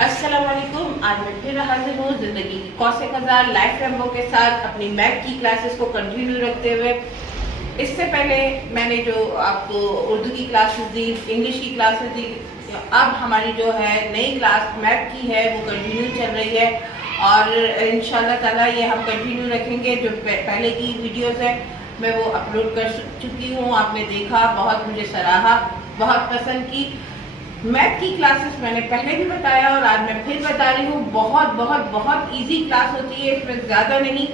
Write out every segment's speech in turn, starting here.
अस्सलाम वालेकुम। आज मैं फिर हाजिर हूँ जिंदगी की कौसे खजार लाइफ रेम्बो के साथ अपनी मैथ की क्लासेस को कंटिन्यू रखते हुए। इससे पहले मैंने जो आपको उर्दू की क्लासेस दी, इंग्लिश की क्लासेस दी, अब हमारी जो है नई क्लास मैथ की है वो कंटिन्यू चल रही है और इंशाल्लाह ताला ये हम कंटिन्यू रखेंगे। जो पहले की वीडियोस है मैं वो अपलोड कर चुकी हूँ, आपने देखा, बहुत मुझे सराहा, बहुत पसंद की। मैथ की क्लासेस मैंने पहले भी बताया और आज मैं फिर बता रही हूँ। बहुत बहुत बहुत इजी क्लास होती है, इसमें ज़्यादा नहीं,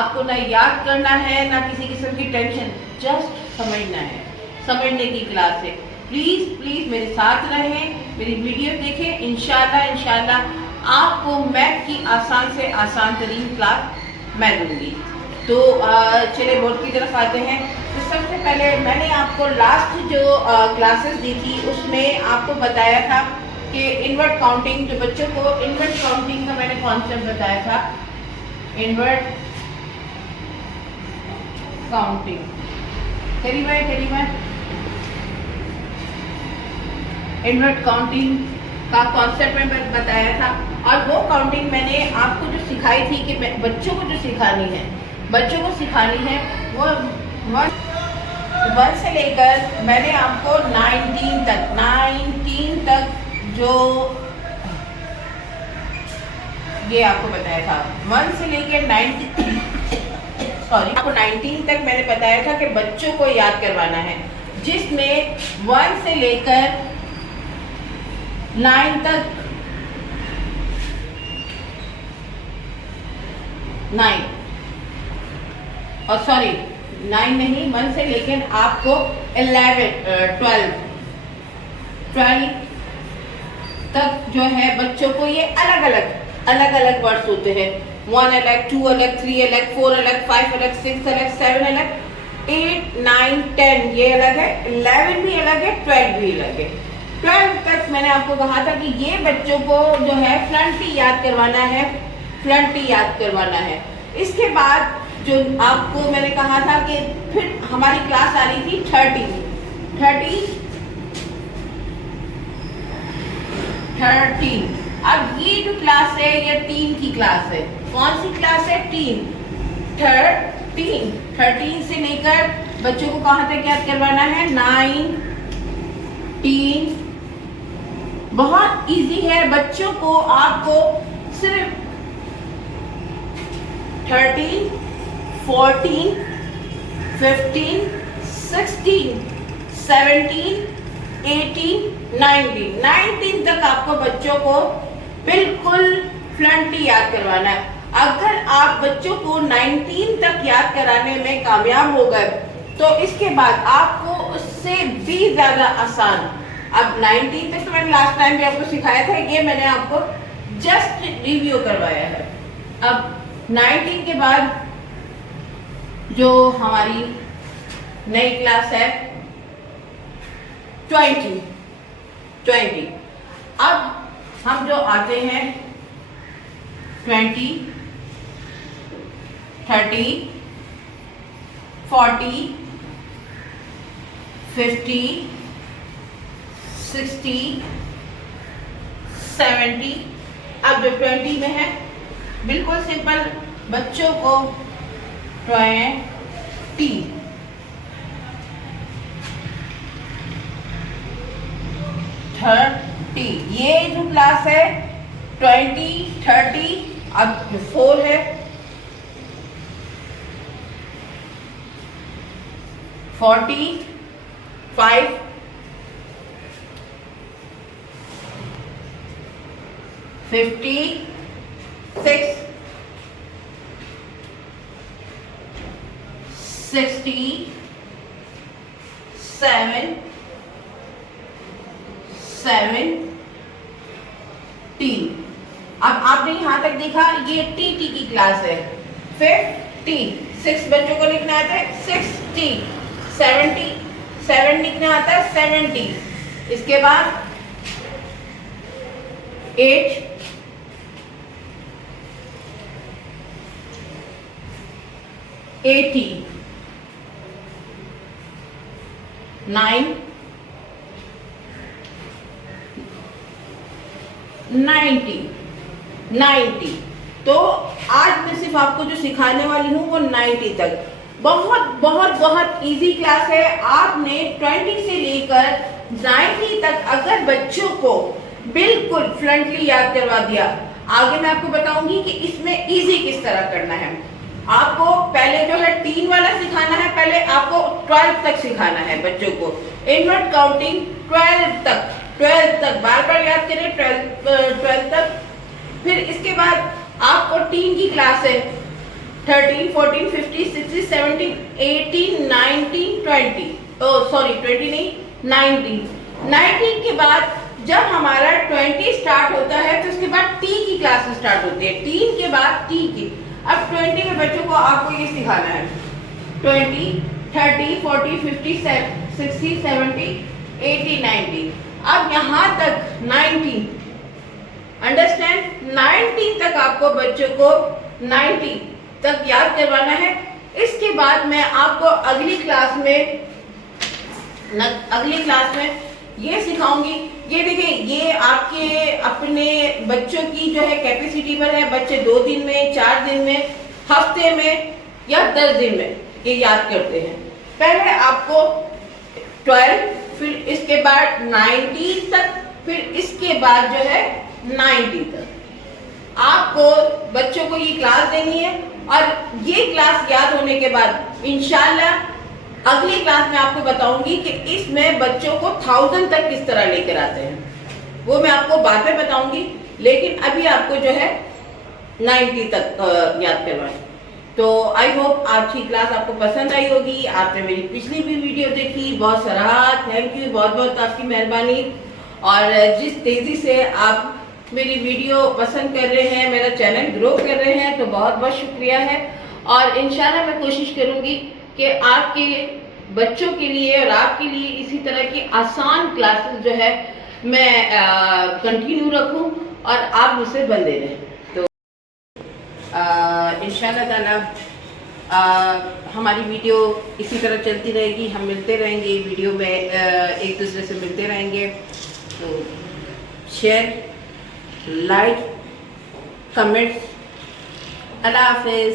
आपको ना याद करना है ना किसी किस्म की टेंशन, जस्ट समझना है, समझने की क्लास है। प्लीज़ प्लीज़ मेरे साथ रहें, मेरी वीडियो देखें। इंशाल्लाह आपको मैथ की आसान से आसान तरीन क्लास मैं दूँगी। तो चलिए बोर्ड की तरफ आते हैं। तो सबसे पहले मैंने आपको लास्ट जो क्लासेस दी थी उसमें आपको बताया था कि इनवर्ट काउंटिंग, जो बच्चों को इनवर्ट काउंटिंग का मैंने कॉन्सेप्ट बताया था। इनवर्ट काउंटिंग करीब इनवर्ट काउंटिंग का कॉन्सेप्ट में बताया था और वो काउंटिंग मैंने आपको जो सिखाई थी कि बच्चों को जो सिखानी है वो 1 से लेकर मैंने आपको 19 तक जो ये आपको बताया था। 1 से लेकर 19 तक मैंने बताया था कि बच्चों को याद करवाना है, जिसमें 1 से लेकर 9 तक 9 नहीं, 1 से लेकर आपको 12 तक जो है बच्चों को ये अलग अलग वर्ड्स होते हैं। 1 अलग, 2 अलग, 3 अलग, 4 अलग, 5 अलग, 6 अलग, 7 अलग, 8, 9, 10 ये अलग है, 11 भी अलग है, 12 भी अलग है। 12 तक मैंने आपको कहा था कि ये बच्चों को जो है फ्लंटी याद करवाना है। इसके बाद जो आपको मैंने कहा था कि फिर हमारी क्लास आ रही थी 30। अब ये जो क्लास है ये 3 की क्लास है। कौन सी क्लास है? 13 से लेकर बच्चों को कहाँ तक याद करवाना है? 9, 10। बहुत इजी है, बच्चों को आपको सिर्फ 13, 14, 15, 16, 17, 18, 19 तक आपको बच्चों को बिल्कुल फ्लंटी याद करवाना है। अगर आप बच्चों को 19 तक याद कराने में कामयाब हो गए तो इसके बाद आपको उससे भी ज्यादा आसान, अब 19 तक तो मैंने लास्ट टाइम भी आपको सिखाया था, ये मैंने आपको जस्ट रिव्यू करवाया है। अब 19 के बाद जो हमारी नई क्लास है 20। अब हम जो आते हैं 20, 30, 40, 50, 60, 70। अब जो 20 में है बिल्कुल सिंपल, बच्चों को 30 ये जो क्लास है 20, 30। अब जो 4 है 45, 56, 60, 70। अब आपने यहां तक देखा, ये टी की क्लास है। 50, 6 बच्चों को लिखना आता है 60, 70, 7 लिखना आता है 70। इसके बाद 8, 80, 9, 90। तो आज मैं सिर्फ आपको जो सिखाने वाली हूँ वो 90 तक। बहुत बहुत बहुत इजी क्लास है। आपने 20 से लेकर 90 तक अगर बच्चों को बिल्कुल फ्लंटली याद करवा दिया, आगे मैं आपको बताऊंगी कि इसमें इजी किस तरह करना है। आपको पहले जो है 3 वाला सिखाना है, पहले आपको 12 तक सिखाना है बच्चों को। इनवर्ट काउंटिंग 12 तक बार बार याद करें, 12 तक। फिर इसके बाद आपको 3 की क्लास है, 13, 14, 15, 16, 17, 18, 19, 20। सॉरी 20 नहीं, 19 के बाद जब हमारा 20 स्टार्ट होता है तो उसके बाद टी की क्लास स्टार्ट होती है। 3 के बाद टी की। अब 20 में बच्चों को आपको ये सिखाना है 20, 30, 40, 50, 60, 70, 80, 90। अब यहाँ तक 90, अंडरस्टैंड, 90 तक आपको बच्चों को 90 तक याद करवाना है। इसके बाद मैं आपको अगली क्लास में ये सिखाऊंगी। ये देखिए, ये आपके अपने बच्चों की जो है कैपेसिटी पर है। बच्चे 2 दिन में, 4 दिन में, हफ्ते में या 10 दिन में ये याद करते हैं। पहले आपको 12, फिर इसके बाद 90 तक, फिर इसके बाद जो है 90 तक आपको बच्चों को ये क्लास देनी है। और ये क्लास याद होने के बाद इंशाल्लाह अगली क्लास में आपको बताऊंगी कि इसमें बच्चों को 1000 तक किस तरह लेकर आते हैं, वो मैं आपको बाद में बताऊंगी। लेकिन अभी आपको जो है 90 तक याद करवाएं। तो आई होप आज की क्लास आपको पसंद आई होगी। आपने मेरी पिछली भी वीडियो देखी, बहुत सराहा, थैंक यू, बहुत बहुत आपकी मेहरबानी। और जिस तेजी से आप मेरी वीडियो पसंद कर रहे हैं, मेरा चैनल ग्रो कर रहे हैं, तो बहुत बहुत शुक्रिया है। और इंशाल्लाह मैं कोशिश करूंगी कि आपके बच्चों के लिए और आपके लिए इसी तरह की आसान क्लासेस जो है मैं कंटिन्यू रखूं और आप मुझसे बंधे रहें। तो इंशाल्लाह ताला हमारी वीडियो इसी तरह चलती रहेगी। हम मिलते रहेंगे वीडियो में, एक दूसरे से मिलते रहेंगे। तो शेयर, लाइक, कमेंट्स। अल्लाह हाफिज।